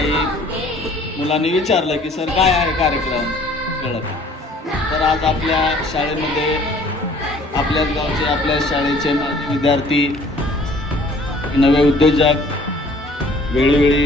काही मुलांनी विचारलं की सर काय आहे कार्यक्रम कळत. तर आज आपल्या शाळेमध्ये आपल्याच गावचे आपल्या शाळेचे माजी विद्यार्थी नवे उद्योजक वेळोवेळी